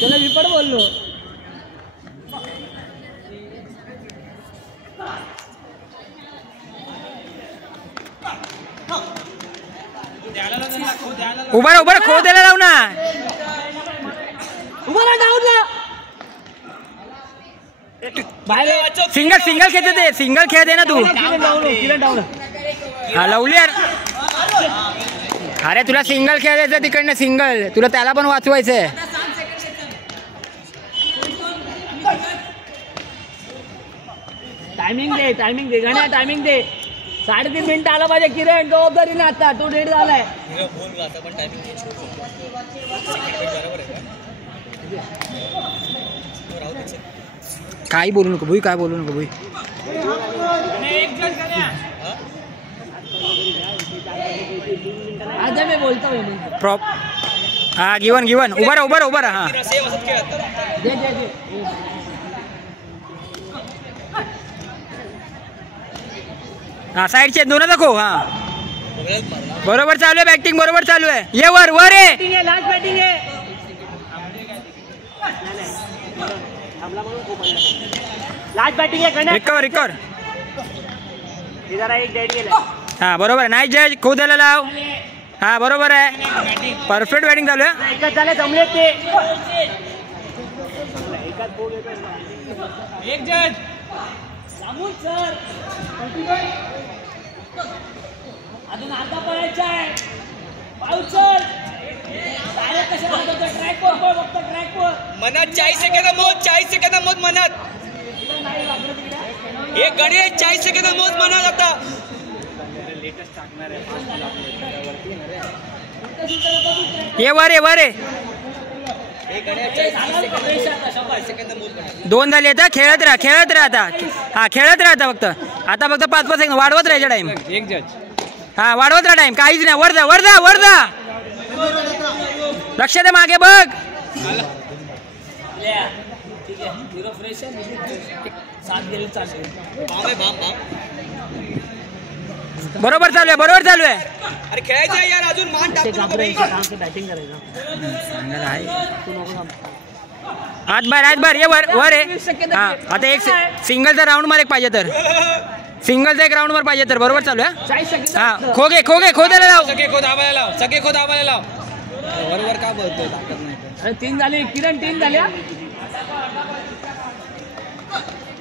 त्याला मी पण बोललो. उभा उभा खो द्यायला लाव ना. उभा डाऊनला सिंगल सिंगल खेळते ते सिंगल खेळ दे ना तू. हा लावली यार. अरे तुला सिंगल खेळायचं तिकडनं सिंगल तुला त्याला पण वाचवायचंय. टायमिंग दे गण्या टायमिंग दे. 3.5 मिनिटं आला पाहिजे किरण जबाबदारी ना. आता तो 1:30 झालाय. काही बोलू नको भुई काय बोलू नको भुई. आता मी बोलतो प्रॉप. हा गिवन गिवन उभा राहा हा. हा साईडचे दोनच खो. हा बरोबर चालू आहे बॅटिंग बरोबर चालू आहे. ये वर वर आहे. लास्ट बॅटिंग आहे. लास्ट बॅटिंग आहे. रिकवर जरा एक डेड गेला. हा बरोबर आहे. नाही जज खो द्यायला लाव. हा बरोबर आहे. परफेक्ट बॅटिंग चालू आहे. एकच झाले जमले ते. एक जज सर अजून अर्धा पडायचा आहे. पाऊचर मनात 40 सेकंद मोज मनात. एक गडी 40 सेकंद मोज मनात. आता ये वर आहे. दोन झाले आता. खेळत राहा आता. हा खेळत राहा फक्त. आता फक्त 5-5 सेकंद वाढवत राहायचा टाइम. एक जज हा वाढवत राहा टाइम. काहीच नाही. वर जा. लक्ष दे मागे बघ. बरोबर चालू आहे. अरे खेळायचं यार अजून मान टाकतो. बॅटिंग करायचं. आज बार ये वर आहे. हा आता एक सिंगलचा राऊंड मार एक पाहिजे तर. सिंगलचा एक राऊंड मार पाहिजे तर. बरोबर चालू आहे. हा खो द्यायला लाव. सगळे खो दाबायला लाव. बरोबर का बोलतोय. ताकद नाही. अरे 3 झाले किरण. 3 झाल्या.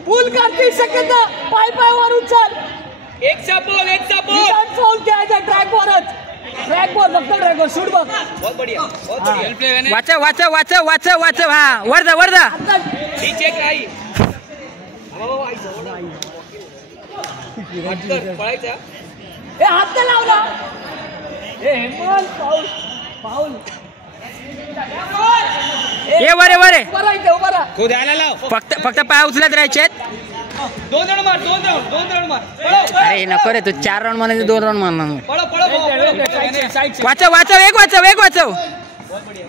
पूल कर 30 सेकंद. पाय वर उचल. एक चापोल फाऊल खेळायचा. ट्रॅकवरच. ट्रॅकवर फक्त ट्रॅकवर शूट बघ. बहुत बढ़िया वेल प्ले गाने. वाचव. हा वर जा. नीचे काही पळायचा. ए हात लावला. ए हेमंत फाऊल. ये वर आहे. उभा राहा. खो द्यायला लाव. फक्त पाय उचलत राहायचे. 2 राऊंड मार. अरे नको रे तू 4 राऊंड मारायचे 2 राऊंड मारणार. पळो. वाचव. एक वाचव. बहुत बढ़िया.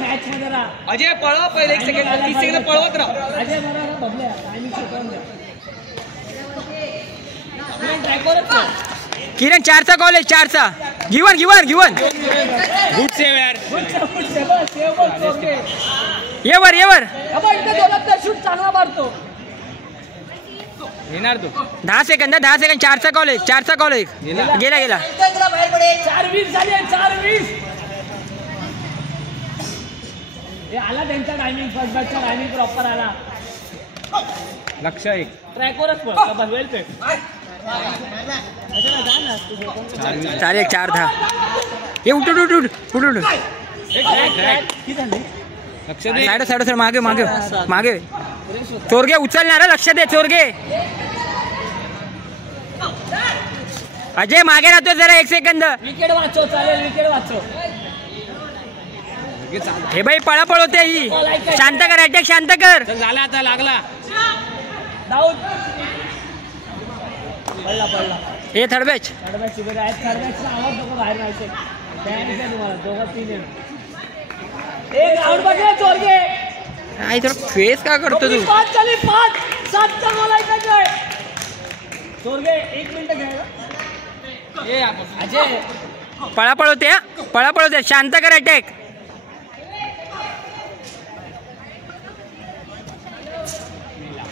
मॅच मध्ये राहा. अजय पळव पहिले 1 सेकंड 30 सेकंद पळवत राहा. अजय बरोबर बबल्या. टायमिंग शिकवून द्या. किरण 4चा कॉल आहे. 4चा गिवन. गुड सेव यार. ये वर. शूट चांगला मारतो. येणार तू. 10 सेकंद 4चा कॉल आहे. गेला. 4:20 झाले. 4:20 आला त्यांचा टायमिंग. फर्स्ट बॅटचा टायमिंग प्रॉपर आला. लक्ष एक ट्रॅकवरच पळ. वेल पे. चालेल 4 10. ये उठ. लक्ष दे. साइड मागे. चोरगे उचलणार. लक्ष दे चोरगे. अजय मागे राहतोय जरा. 1 सेकंद. विकेट वाचव. चालेल विकेट वाचव. हे बाई पळा होते ही. शांत कर. अटॅक शांत कर. झाला आता लागला. डाऊन. पडला. हे थर्ड बॅच उभे आहेत. थर्ड बॅचचा आवाज नको बाहेर राहायचे. तुम्हाला 2-3 एक राऊंड बघा. चोरगे काय तर फेस का करतो तू. 5 झाले. 5 7चा गोल आहे. चोरगे 1 मिनिट घ्या. अजय पळापळ होते, पळापळ होते. शांत कर अटॅक.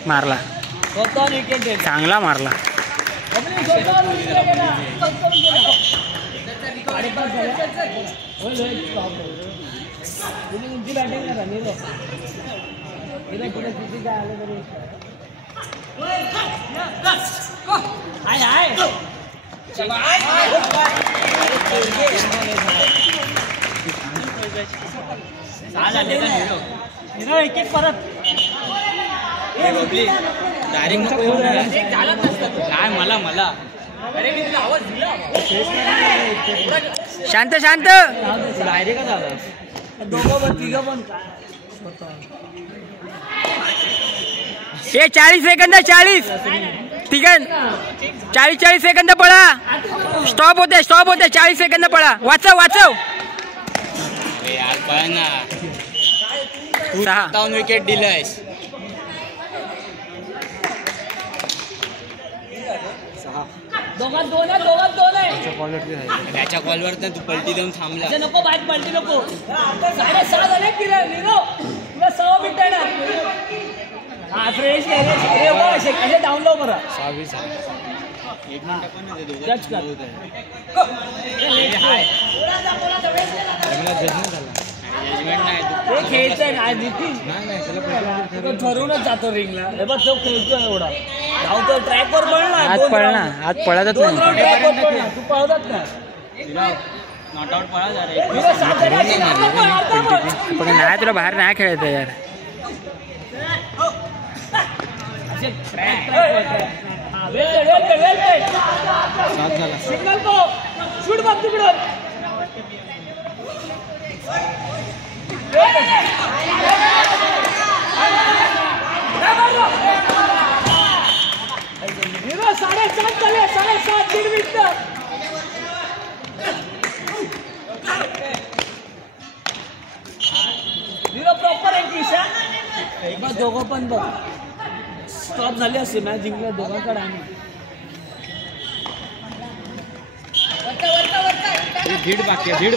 मारला, स्वतःहून विकेट दे. चांगला मारला. स्वतःहून विकेट गेला. साडेपाच झाले. होईल, होईल. स्टॉप होईल. तुम्ही तुमची बॅटिंग करा नीरो. नीरो पुढे किती काय आलं तरी हाय हाय. नीरो विकेट परत. डायरेक्ट काय मला शांत शांत. डायरेक्ट झालं. दोघं पण तिघं पण काय. हे 40 सेकंद, 40 तिघां 40 सेकंद पळा. स्टॉप होते 40 सेकंद पळा. वाचव यार पळ ना. 6 विकेट दिलंयस. दोघात दोन आहे. त्याच्या कॉलवर तर तू पलटी देऊन थांबला. असं नको, बॅट पलटी नको. 6:30 झाले किरण नीरो. तुला 6 मिनिटं येणार. हा फ्रेश असे डाऊन लो बरं. 26 जज कर. जजमेंट नाही. ते खेळतोय ना नितीन. तो ठरवूनच जातो रिंगला. हे बघ तो खेळतोय एवढा. धावतो ट्रॅकवर पळला. आज पळतच नाही. तू पळतच ना. नॉट आउट पळा जा रे. पण नाही, तुला बाहेर नाही खेळायचं यार. सिग्नल को शूट बघ तिकडून. नीरो 7:30 झाले. 7:30 दीड मिनिट. Nero proper entry. बघ दोघं पण बघ स्टॉप झाले असते. मॅच जिंकल्या दोघांकडे. आम्ही दीड बाकी आहे.